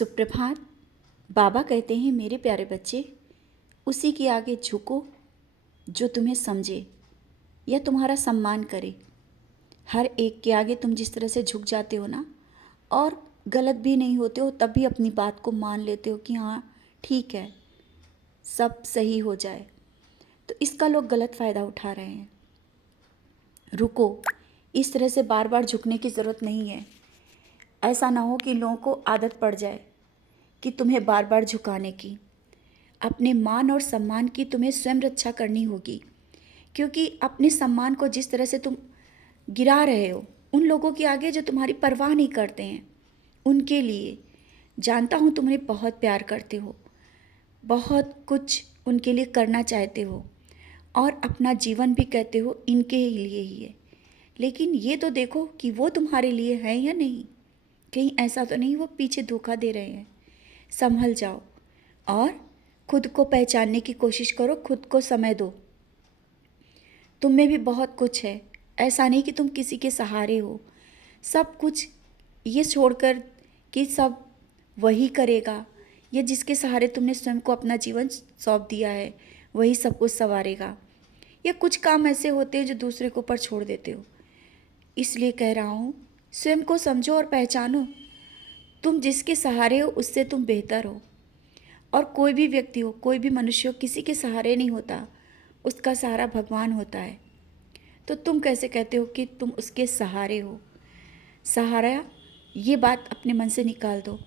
सुप्रभात। बाबा कहते हैं, मेरे प्यारे बच्चे, उसी के आगे झुको जो तुम्हें समझे या तुम्हारा सम्मान करे। हर एक के आगे तुम जिस तरह से झुक जाते हो ना, और गलत भी नहीं होते हो, तब भी अपनी बात को मान लेते हो कि हाँ ठीक है, सब सही हो जाए, तो इसका लोग गलत फ़ायदा उठा रहे हैं। रुको, इस तरह से बार बार झुकने की ज़रूरत नहीं है। ऐसा ना हो कि लोगों को आदत पड़ जाए कि तुम्हें बार बार झुकाने की। अपने मान और सम्मान की तुम्हें स्वयं रक्षा करनी होगी, क्योंकि अपने सम्मान को जिस तरह से तुम गिरा रहे हो उन लोगों के आगे जो तुम्हारी परवाह नहीं करते हैं, उनके लिए जानता हूँ तुम उन्हें बहुत प्यार करते हो, बहुत कुछ उनके लिए करना चाहते हो और अपना जीवन भी कहते हो इनके ही लिए ही है। लेकिन ये तो देखो कि वो तुम्हारे लिए है या नहीं। कहीं ऐसा तो नहीं वो पीछे धोखा दे रहे हैं। संभल जाओ और खुद को पहचानने की कोशिश करो, खुद को समय दो। तुम में भी बहुत कुछ है, ऐसा नहीं कि तुम किसी के सहारे हो। सब कुछ ये छोड़कर कि सब वही करेगा, या जिसके सहारे तुमने स्वयं को अपना जीवन सौंप दिया है वही सब कुछ संवारेगा, या कुछ काम ऐसे होते हैं जो दूसरे के ऊपर छोड़ देते हो। इसलिए कह रहा हूँ, स्वयं को समझो और पहचानो। तुम जिसके सहारे हो उससे तुम बेहतर हो। और कोई भी व्यक्ति हो, कोई भी मनुष्य हो, किसी के सहारे नहीं होता, उसका सहारा भगवान होता है। तो तुम कैसे कहते हो कि तुम उसके सहारे हो? सहारा, ये बात अपने मन से निकाल दो।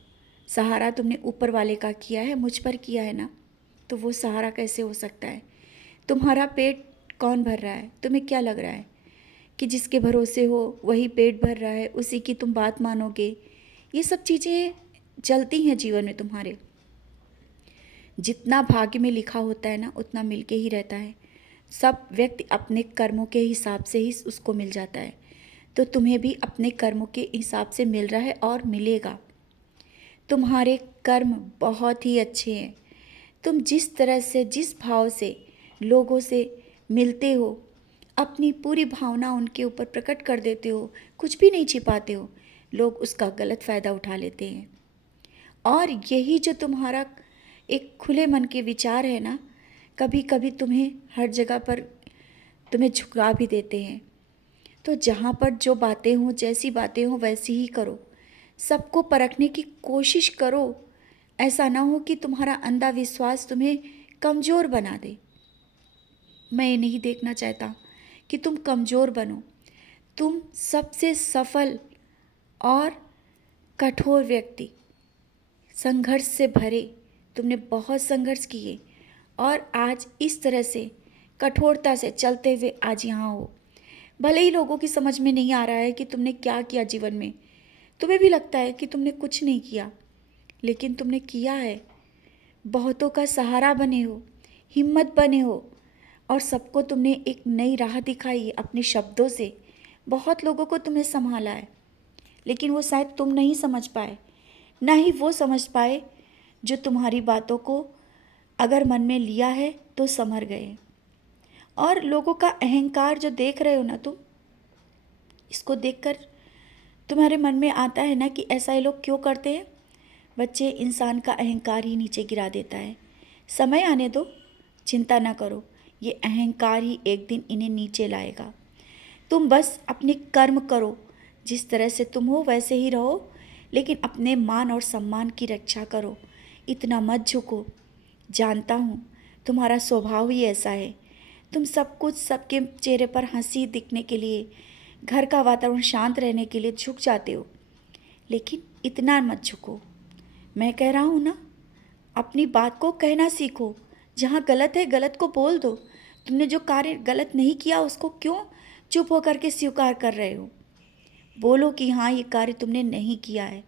सहारा तुमने ऊपर वाले का किया है, मुझ पर किया है ना, तो वो सहारा कैसे हो सकता है? तुम्हारा पेट कौन भर रहा है? तुम्हें क्या लग रहा है कि जिसके भरोसे हो वही पेट भर रहा है, उसी की तुम बात मानोगे? ये सब चीज़ें चलती हैं जीवन में तुम्हारे। जितना भाग्य में लिखा होता है ना, उतना मिलके ही रहता है। सब व्यक्ति अपने कर्मों के हिसाब से ही उसको मिल जाता है। तो तुम्हें भी अपने कर्मों के हिसाब से मिल रहा है और मिलेगा। तुम्हारे कर्म बहुत ही अच्छे हैं। तुम जिस तरह से, जिस भाव से लोगों से मिलते हो, अपनी पूरी भावना उनके ऊपर प्रकट कर देते हो, कुछ भी नहीं छिपाते हो, लोग उसका गलत फ़ायदा उठा लेते हैं। और यही जो तुम्हारा एक खुले मन के विचार है ना, कभी कभी तुम्हें हर जगह पर तुम्हें झुका भी देते हैं। तो जहाँ पर जो बातें हों, जैसी बातें हों वैसी ही करो। सबको परखने की कोशिश करो। ऐसा ना हो कि तुम्हारा अंधा विश्वास तुम्हें कमज़ोर बना दे। मैं ये नहीं देखना चाहता कि तुम कमज़ोर बनो। तुम सबसे सफल और कठोर व्यक्ति, संघर्ष से भरे, तुमने बहुत संघर्ष किए और आज इस तरह से कठोरता से चलते हुए आज यहाँ हो। भले ही लोगों की समझ में नहीं आ रहा है कि तुमने क्या किया जीवन में, तुम्हें भी लगता है कि तुमने कुछ नहीं किया, लेकिन तुमने किया है। बहुतों का सहारा बने हो, हिम्मत बने हो, और सबको तुमने एक नई राह दिखाई है अपने शब्दों से। बहुत लोगों को तुमने संभाला है, लेकिन वो शायद तुम नहीं समझ पाए, ना ही वो समझ पाए जो तुम्हारी बातों को अगर मन में लिया है तो संभर गए। और लोगों का अहंकार जो देख रहे हो ना तुम, इसको देखकर तुम्हारे मन में आता है ना कि ऐसा ये लोग क्यों करते हैं? बच्चे, इंसान का अहंकार ही नीचे गिरा देता है। समय आने दो, चिंता ना करो, ये अहंकार ही एक दिन इन्हें नीचे लाएगा। तुम बस अपने कर्म करो, जिस तरह से तुम हो वैसे ही रहो, लेकिन अपने मान और सम्मान की रक्षा करो। इतना मत झुको। जानता हूँ तुम्हारा स्वभाव ही ऐसा है। तुम सब कुछ, सबके चेहरे पर हंसी दिखने के लिए, घर का वातावरण शांत रहने के लिए झुक जाते हो, लेकिन इतना मत झुको। मैं कह रहा हूँ ना, अपनी बात को कहना सीखो। जहाँ गलत है गलत को बोल दो। तुमने जो कार्य गलत नहीं किया उसको क्यों चुप होकर के स्वीकार कर रहे हो? बोलो कि हाँ, ये कार्य तुमने नहीं किया है।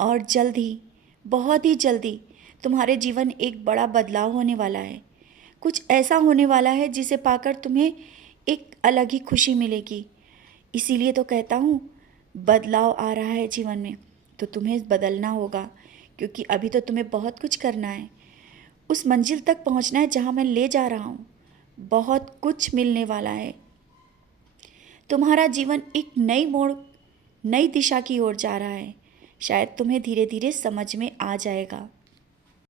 और जल्द ही, बहुत ही जल्दी तुम्हारे जीवन एक बड़ा बदलाव होने वाला है। कुछ ऐसा होने वाला है जिसे पाकर तुम्हें एक अलग ही खुशी मिलेगी। इसीलिए तो कहता हूँ, बदलाव आ रहा है जीवन में, तो तुम्हें बदलना होगा, क्योंकि अभी तो तुम्हें बहुत कुछ करना है। उस मंजिल तक पहुँचना है जहाँ मैं ले जा रहा हूँ। बहुत कुछ मिलने वाला है। तुम्हारा जीवन एक नई मोड़, नई दिशा की ओर जा रहा है। शायद तुम्हें धीरे धीरे समझ में आ जाएगा।